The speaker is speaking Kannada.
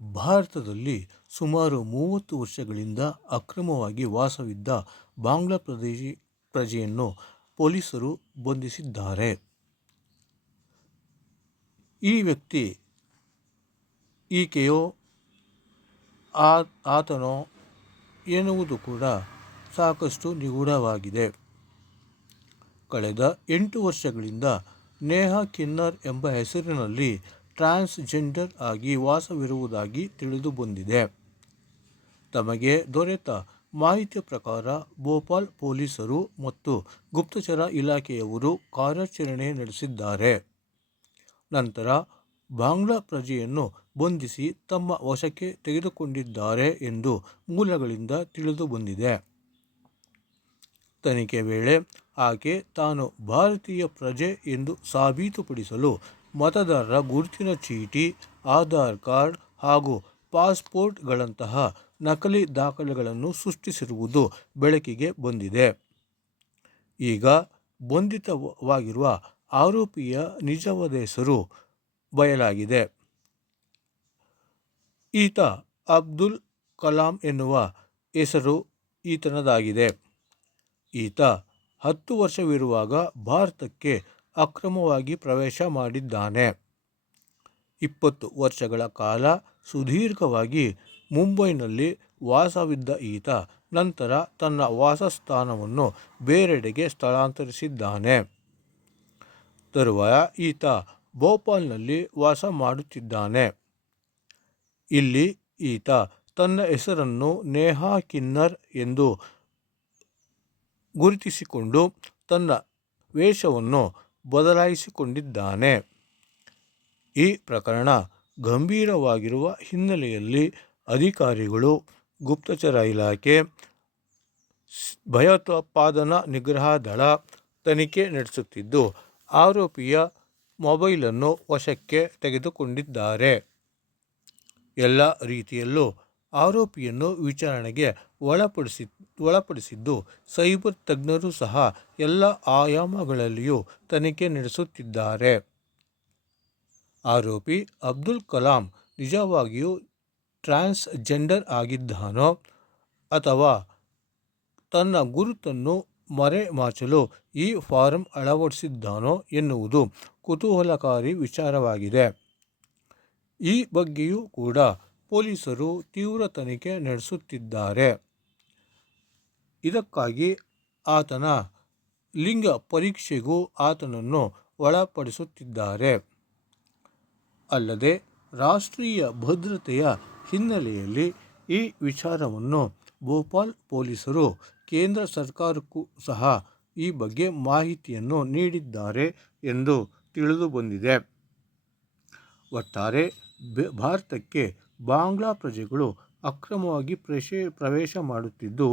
ಭಾರತದಲ್ಲಿ ಸುಮಾರು 30 ವರ್ಷಗಳಿಂದ ಅಕ್ರಮವಾಗಿ ವಾಸವಿದ್ದ ಬಾಂಗ್ಲಾ ಪ್ರಜೆಯನ್ನು ಪೊಲೀಸರು ಬಂಧಿಸಿದ್ದಾರೆ. ಈ ವ್ಯಕ್ತಿ ಈಕೆಯೋ ಆತನೋ ಎನ್ನುವುದು ಕೂಡ ಸಾಕಷ್ಟು ನಿಗೂಢವಾಗಿದೆ. ಕಳೆದ 8 ವರ್ಷಗಳಿಂದ ನೇಹಾ ಕಿನ್ನರ್ ಎಂಬ ಹೆಸರಿನಲ್ಲಿ ಟ್ರಾನ್ಸ್ಜೆಂಡರ್ ಆಗಿ ವಾಸವಿರುವುದಾಗಿ ತಿಳಿದು ಬಂದಿದೆ. ತಮಗೆ ದೊರೆತ ಮಾಹಿತಿಯ ಪ್ರಕಾರ ಭೋಪಾಲ್ ಪೊಲೀಸರು ಮತ್ತು ಗುಪ್ತಚರ ಇಲಾಖೆಯವರು ಕಾರ್ಯಾಚರಣೆ ನಡೆಸಿದ್ದಾರೆ. ನಂತರ ಬಾಂಗ್ಲಾ ಪ್ರಜೆಯನ್ನು ಬಂಧಿಸಿ ತಮ್ಮ ವಶಕ್ಕೆ ತೆಗೆದುಕೊಂಡಿದ್ದಾರೆ ಎಂದು ಮೂಲಗಳಿಂದ ತಿಳಿದು ಬಂದಿದೆ. ತನಿಖೆ ವೇಳೆ ಆಕೆ ತಾನು ಭಾರತೀಯ ಪ್ರಜೆ ಎಂದು ಸಾಬೀತುಪಡಿಸಲು ಮತದಾರರ ಗುರುತಿನ ಚೀಟಿ, ಆಧಾರ್ ಕಾರ್ಡ್ ಹಾಗೂ ಪಾಸ್ಪೋರ್ಟ್ಗಳಂತಹ ನಕಲಿ ದಾಖಲೆಗಳನ್ನು ಸೃಷ್ಟಿಸಿರುವುದು ಬೆಳಕಿಗೆ ಬಂದಿದೆ. ಈಗ ಬಂಧಿತವಾಗಿರುವ ಆರೋಪಿಯ ನಿಜವಾದ ಹೆಸರು ಬಯಲಾಗಿದೆ. ಈತ ಅಬ್ದುಲ್ ಕಲಾಂ ಎನ್ನುವ ಹೆಸರು ಈತನದಾಗಿದೆ. ಈತ 10 ವರ್ಷವಿರುವಾಗ ಭಾರತಕ್ಕೆ ಅಕ್ರಮವಾಗಿ ಪ್ರವೇಶ ಮಾಡಿದ್ದಾನೆ. 20 ವರ್ಷಗಳ ಕಾಲ ಸುದೀರ್ಘವಾಗಿ ಮುಂಬೈನಲ್ಲಿ ವಾಸವಿದ್ದ ಈತ ನಂತರ ತನ್ನ ವಾಸಸ್ಥಾನವನ್ನು ಬೇರೆಡೆಗೆ ಸ್ಥಳಾಂತರಿಸಿದ್ದಾನೆ. ತರುವಾಯ ಈತ ಭೋಪಾಲ್ನಲ್ಲಿ ವಾಸ ಮಾಡುತ್ತಿದ್ದಾನೆ. ಇಲ್ಲಿ ಈತ ತನ್ನ ಹೆಸರನ್ನು ನೇಹಾ ಕಿನ್ನರ್ ಎಂದು ಗುರುತಿಸಿಕೊಂಡು ತನ್ನ ವೇಷವನ್ನು ಬದಲಾಯಿಸಿಕೊಂಡಿದ್ದಾನೆ. ಈ ಪ್ರಕರಣ ಗಂಭೀರವಾಗಿರುವ ಹಿನ್ನೆಲೆಯಲ್ಲಿ ಅಧಿಕಾರಿಗಳು, ಗುಪ್ತಚರ ಇಲಾಖೆ, ಭಯೋತ್ಪಾದನಾ ನಿಗ್ರಹ ದಳ ತನಿಖೆ ನಡೆಸುತ್ತಿದ್ದು, ಆರೋಪಿಯ ಮೊಬೈಲನ್ನು ವಶಕ್ಕೆ ತೆಗೆದುಕೊಂಡಿದ್ದಾರೆ. ಎಲ್ಲ ರೀತಿಯಲ್ಲೂ ಆರೋಪಿಯನ್ನು ವಿಚಾರಣೆಗೆ ಒಳಪಡಿಸಿದ್ದು, ಸೈಬರ್ ತಜ್ಞರು ಸಹ ಎಲ್ಲ ಆಯಾಮಗಳಲ್ಲಿಯೂ ತನಿಖೆ ನಡೆಸುತ್ತಿದ್ದಾರೆ. ಆರೋಪಿ ಅಬ್ದುಲ್ ಕಲಾಂ ನಿಜವಾಗಿಯೂ ಟ್ರಾನ್ಸ್ಜೆಂಡರ್ ಆಗಿದ್ದಾನೋ ಅಥವಾ ತನ್ನ ಗುರುತನ್ನು ಮರೆಮಾಚಲು ಈ ಫಾರಂ ಅಳವಡಿಸಿದ್ದಾನೋ ಎನ್ನುವುದು ಕುತೂಹಲಕಾರಿ ವಿಚಾರವಾಗಿದೆ. ಈ ಬಗ್ಗೆಯೂ ಕೂಡ ಪೊಲೀಸರು ತೀವ್ರ ತನಿಖೆ ನಡೆಸುತ್ತಿದ್ದಾರೆ. ಇದಕ್ಕಾಗಿ ಆತನ ಲಿಂಗ ಪರೀಕ್ಷೆಗೂ ಆತನನ್ನು ಒಳಪಡಿಸುತ್ತಿದ್ದಾರೆ. ಅಲ್ಲದೆ ರಾಷ್ಟ್ರೀಯ ಭದ್ರತೆಯ ಹಿನ್ನೆಲೆಯಲ್ಲಿ ಈ ವಿಚಾರವನ್ನು ಭೋಪಾಲ್ ಪೊಲೀಸರು ಕೇಂದ್ರ ಸರ್ಕಾರಕ್ಕೂ ಸಹ ಈ ಬಗ್ಗೆ ಮಾಹಿತಿಯನ್ನು ನೀಡಿದ್ದಾರೆ ಎಂದು ತಿಳಿದು ಬಂದಿದೆ. ಒಟ್ಟಾರೆ ಭಾರತಕ್ಕೆ ಬಾಂಗ್ಲಾ ಪ್ರಜೆಗಳು ಅಕ್ರಮವಾಗಿ ಪ್ರವೇಶ ಮಾಡುತ್ತಿದ್ದು